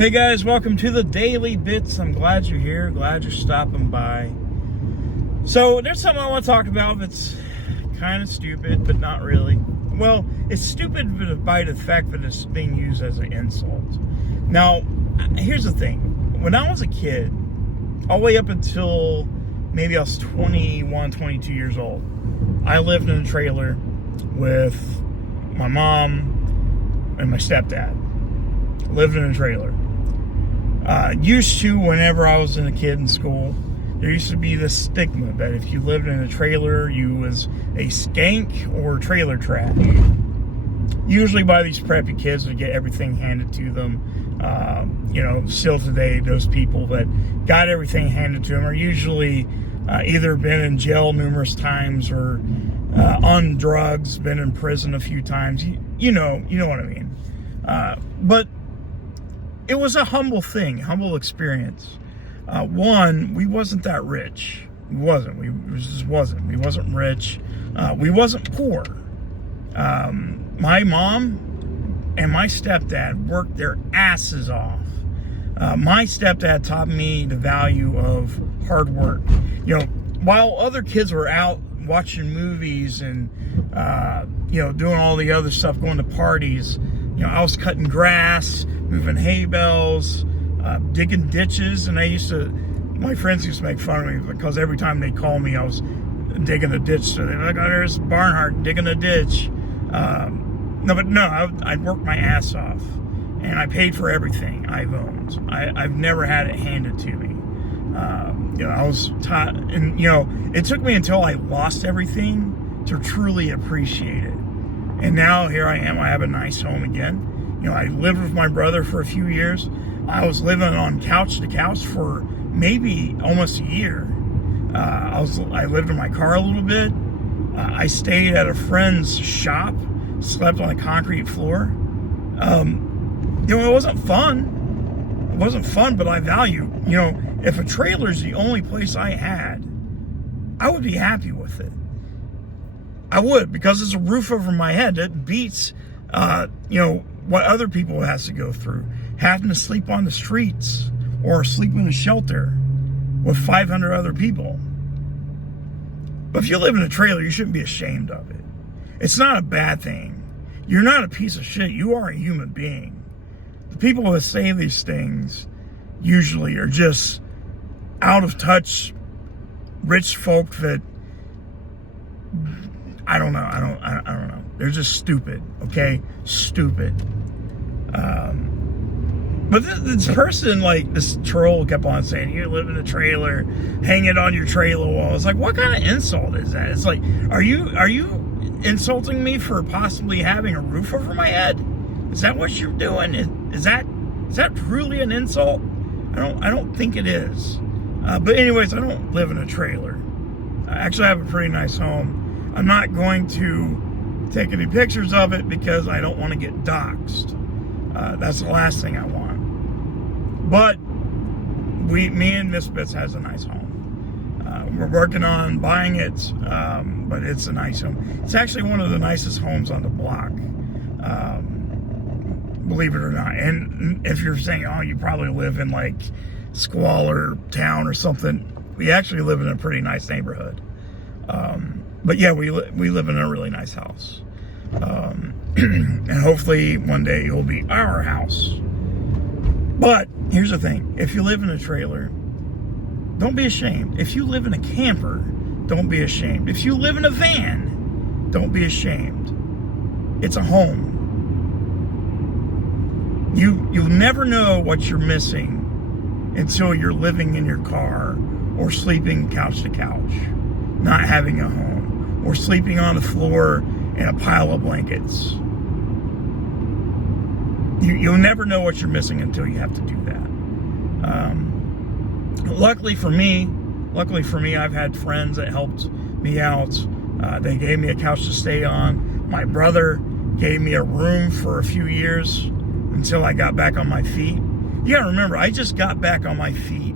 Hey guys, welcome to the Daily Bits. I'm glad you're here, glad you're stopping by. So there's something I want to talk about that's kind of stupid, but not really. Well, it's stupid by the fact that it's being used as an insult. Now, here's the thing. When I was a kid, all the way up until maybe I was 21, 22 years old, I lived in a trailer with my mom and my stepdad. Lived in a trailer. Used to, whenever I was a kid in school, there used to be this stigma that if you lived in a trailer, you was a skank or trailer trash. Usually by these preppy kids that get everything handed to them. Still today, those people that got everything handed to them are usually either been in jail numerous times or on drugs, been in prison a few times. You know what I mean. But it was a humble thing, humble experience. One, we wasn't that rich. We wasn't. We just wasn't. We wasn't rich. We wasn't poor. My mom and my stepdad worked their asses off. My stepdad taught me the value of hard work. While other kids were out watching movies and, doing all the other stuff, going to parties, I was cutting grass, moving hay bales, digging ditches, and my friends used to make fun of me because every time they call me, I was digging a ditch. So they're like, "Oh, there's Barnhart digging a ditch." I'd work my ass off, and I paid for everything I've owned. I've never had it handed to me. I was taught, and it took me until I lost everything to truly appreciate it. And now here I am. I have a nice home again. I lived with my brother for a few years. I was living on couch to couch for maybe almost a year. I lived in my car a little bit. I stayed at a friend's shop, slept on a concrete floor. It wasn't fun. It wasn't fun, but I value, if a trailer's the only place I had, I would be happy with it. I would, because it's a roof over my head. It beats, what other people has to go through. Having to sleep on the streets or sleep in a shelter with 500 other people. But if you live in a trailer, you shouldn't be ashamed of it. It's not a bad thing. You're not a piece of shit. You are a human being. The people who say these things usually are just out of touch, rich folk that I don't know. I don't know. They're just stupid. Okay, stupid. But this person, this troll, kept on saying, "You live in a trailer, hang it on your trailer wall." It's like, what kind of insult is that? It's like, are you insulting me for possibly having a roof over my head? Is that what you're doing? Is that truly an insult? I don't think it is. But anyways, I don't live in a trailer. I actually have a pretty nice home. I'm not going to take any pictures of it because I don't want to get doxxed. That's the last thing I want. But me and Miss Bits has a nice home. We're working on buying it, but it's a nice home. It's actually one of the nicest homes on the block, believe it or not. And if you're saying, "Oh, you probably live in squalor town or something," we actually live in a pretty nice neighborhood. But yeah, we live in a really nice house. And hopefully one day it will be our house. But here's the thing. If you live in a trailer, don't be ashamed. If you live in a camper, don't be ashamed. If you live in a van, don't be ashamed. It's a home. You'll never know what you're missing until you're living in your car or sleeping couch to couch, not having a home, or sleeping on the floor in a pile of blankets. You'll never know what you're missing until you have to do that. Luckily for me, I've had friends that helped me out. They gave me a couch to stay on. My brother gave me a room for a few years until I got back on my feet. You gotta remember, I just got back on my feet.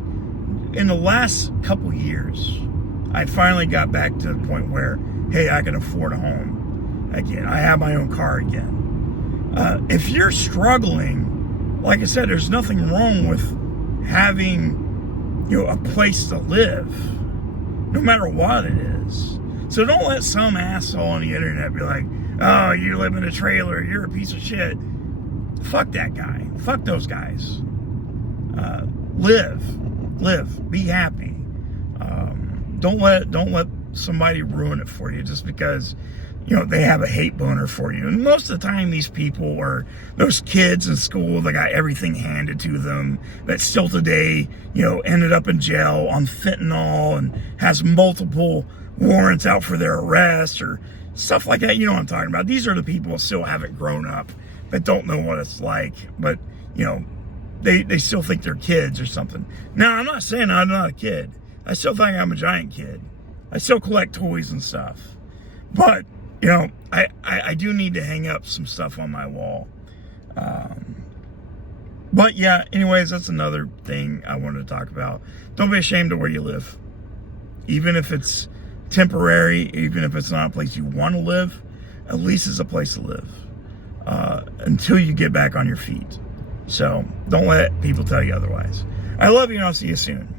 In the last couple years, I finally got back to the point where, hey, I can afford a home again. I have my own car again. If you're struggling like I said, there's nothing wrong with having, a place to live, no matter what it is. So don't let some asshole on the internet be like, oh, you live in a trailer, you're a piece of shit. Fuck that guy. Fuck those guys. Live, be happy. Don't let somebody ruin it for you just because, they have a hate boner for you. And most of the time, these people are those kids in school that got everything handed to them, that still today, ended up in jail on fentanyl and has multiple warrants out for their arrest or stuff like that. You know what I'm talking about. These are the people that still haven't grown up, that don't know what it's like, but, they still think they're kids or something. Now, I'm not saying I'm not a kid. I still think I'm a giant kid. I still collect toys and stuff. But, I do need to hang up some stuff on my wall. But yeah, anyways, that's another thing I wanted to talk about. Don't be ashamed of where you live. Even if it's temporary, even if it's not a place you want to live, at least it's a place to live. Until you get back on your feet. So don't let people tell you otherwise. I love you and I'll see you soon.